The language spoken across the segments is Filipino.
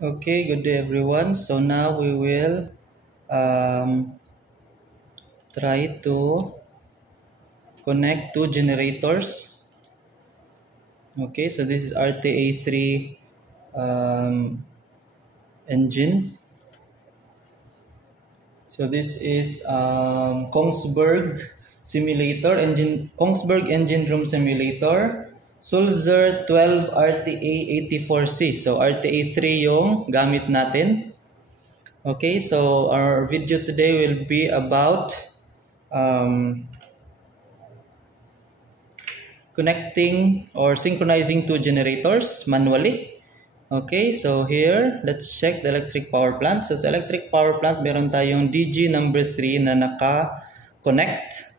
Okay, good day everyone. So now we will try to connect two generators. Okay, so this is RTA3 engine. So this is Kongsberg simulator engine, Kongsberg engine room simulator. Sulzer 12 RTA 84C. So RTA 3 yung gamit natin. Okay, so our video today will be about connecting or synchronizing two generators manually. Okay, so here, let's check the electric power plant. So sa electric power plant, meron tayong DG number 3 na naka-connect.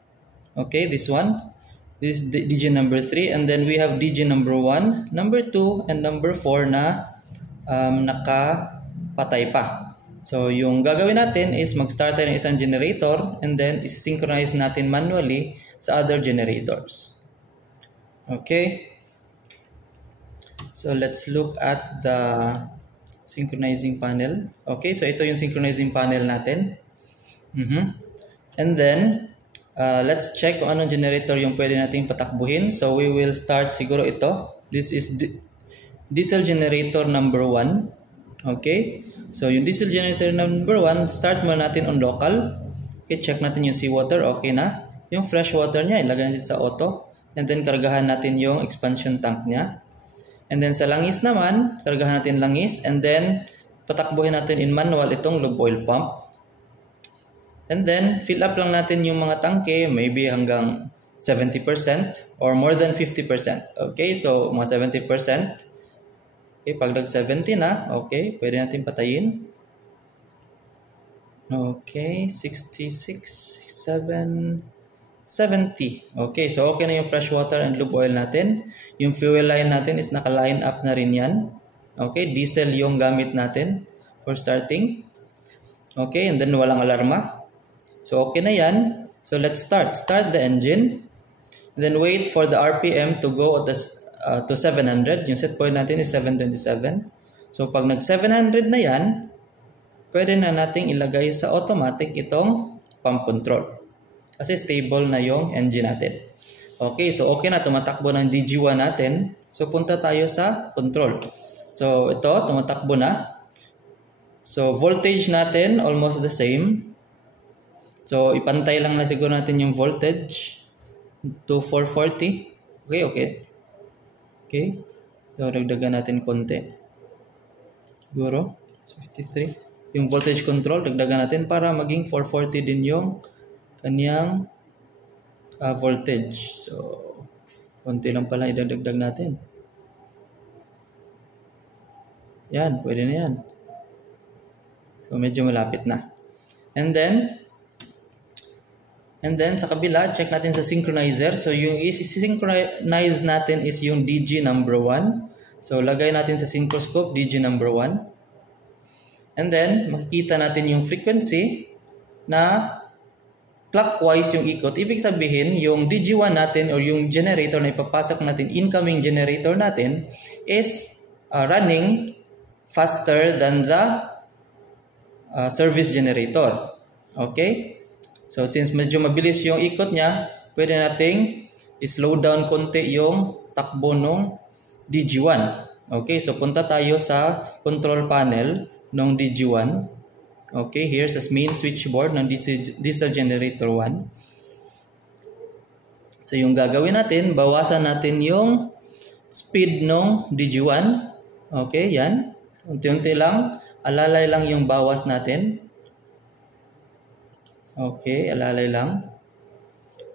Okay, this one. This is DG number 3. And then we have DG number 1, number 2, and number 4 na nakapatay pa. So yung gagawin natin is mag-start tayo ng isang generator and then isi-synchronize natin manually sa other generators. Okay. So let's look at the synchronizing panel. Okay, so ito yung synchronizing panel natin. And then, let's check kung anong generator yung pwede nating patakbuhin. So we will start siguro ito. This is diesel generator number 1. Okay, so yung diesel generator number 1, start muna natin on local. Okay, check natin yung seawater. Okay na. Yung fresh water niya, ilagay natin sa auto. And then, kargahan natin yung expansion tank niya. And then sa langis naman, kargahan natin langis. And then, patakbuhin natin in manual itong lube oil pump. And then, fill up lang natin yung mga tangke, maybe hanggang 70% or more than 50%. Okay, so mga 70%. Okay, pag nag-70 na, okay, pwede natin patayin. Okay, 66, 7... 70. Okay, so okay na yung fresh water and lube oil natin. Yung fuel line natin is naka-line up na rin yan. Okay, diesel yung gamit natin for starting. Okay, and then walang alarma. So okay na yan. So let's start. Start the engine. And then wait for the RPM to go at to 700. Yung set point natin is 727. So pag nag-700 na yan, pwede na nating ilagay sa automatic itong pump control. Kasi stable na yung engine natin. Okay, so okay na, tumatakbo ng DG1 natin. So punta tayo sa control. So ito, tumatakbo na. So voltage natin, almost the same. So ipantay lang na siguro natin yung voltage to 440. Okay, okay. Okay, so dagdagan natin konti. Siguro, 53. Yung voltage control, dagdagan natin para maging 440 din yung kanyang voltage. So, konti lang pala idadagdag natin. Yan, pwede na yan. So, medyo malapit na. And then, sa kabila, check natin sa synchronizer. So, yung isi-synchronize natin is yung DG number 1. So, lagay natin sa synchroscope, DG number 1. And then, makikita natin yung frequency na clockwise yung ikot. Ibig sabihin, yung DG1 natin or yung generator na ipapasok natin, incoming generator natin, is running faster than the service generator. Okay? So, since medyo mabilis yung ikot niya, pwede nating i-slow down konti yung takbo ng DG1. Okay? So, punta tayo sa control panel ng DG1. Okay, here's the main switchboard ng diesel generator 1. So yung gagawin natin, bawasan natin yung speed ng DG1. Okay, yan. Unti-unti lang, alalay lang yung bawas natin. Okay, alalay lang.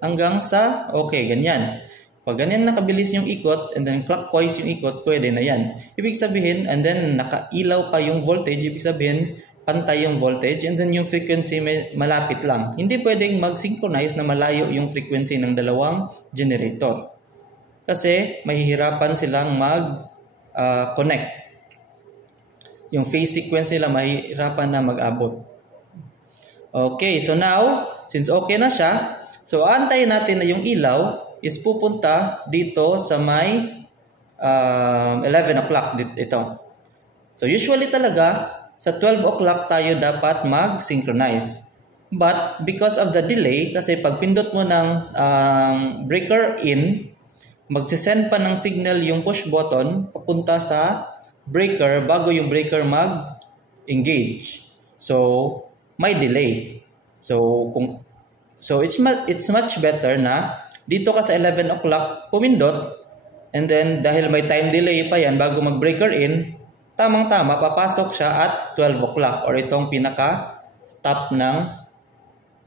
Hanggang sa, okay, ganyan. Pag ganyan nakabilis yung ikot and then clockwise yung ikot, pwede na yan. Ibig sabihin, and then nakailaw pa yung voltage, ibig sabihin, pantay yung voltage and then yung frequency malapit lang. Hindi pwedeng mag-synchronize na malayo yung frequency ng dalawang generator. Kasi mahihirapan silang mag-connect. Yung phase sequence nila mahihirapan na mag-abot. Okay, so now, since okay na siya, so antayin natin na yung ilaw is pupunta dito sa may 11 o'clock ito. So usually talaga, sa 12 o'clock tayo dapat mag-synchronize. But because of the delay, kasi pag pindot mo ng breaker in, magsisend pa ng signal yung push button papunta sa breaker bago yung breaker mag-engage. So, may delay. So it's much better na dito ka sa 11 o'clock pumindot, and then dahil may time delay pa yan bago mag-breaker in, tamang-tama papasok siya at 12 o'clock or itong pinaka-top ng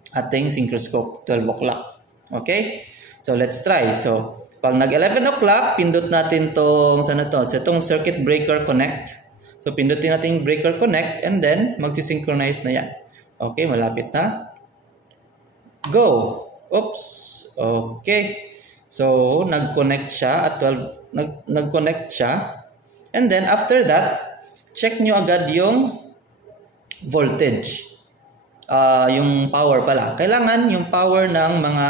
ating synchroscope, 12 o'clock. Okay? So let's try. So pag nag-11 o'clock, pindot natin tong itong circuit breaker connect. So pindutin natin breaker connect and then magsisynchronize na yan. Okay, malapit na. Go! Oops! Okay. So nag-connect siya at 12, nag-connect siya. And then after that, check nyo agad yung voltage. Yung power pala. Kailangan yung power ng mga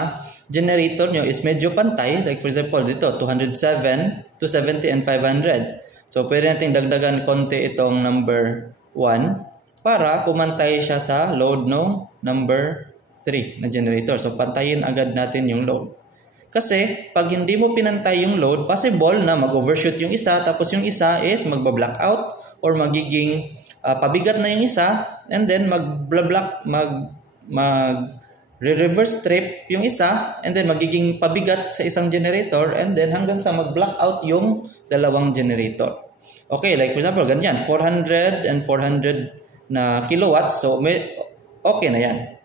generator nyo is medyo pantay. Like for example, dito, 207, 270, and 500. So pwede natin dagdagan konti itong number 1 para pumantay siya sa load ng number 3 na generator. So pantayin agad natin yung load. Kasi pag hindi mo pinantay yung load, possible na mag-overshoot yung isa, tapos yung isa is magba-blackout or magiging pabigat na yung isa, and then mag-reverse trip yung isa, and then magiging pabigat sa isang generator, and then hanggang sa mag-blackout yung dalawang generator. Okay, like for example, ganyan, 400 and 400 na kilowatts, so okay na yan.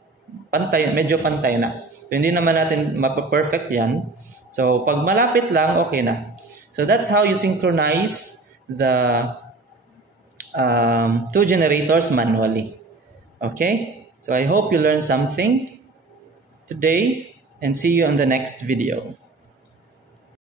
Pantay, medyo pantay na. So, hindi naman natin mapa-perfect yan. So, pag malapit lang, okay na. So, that's how you synchronize the two generators manually. Okay? So, I hope you learned something today and see you on the next video.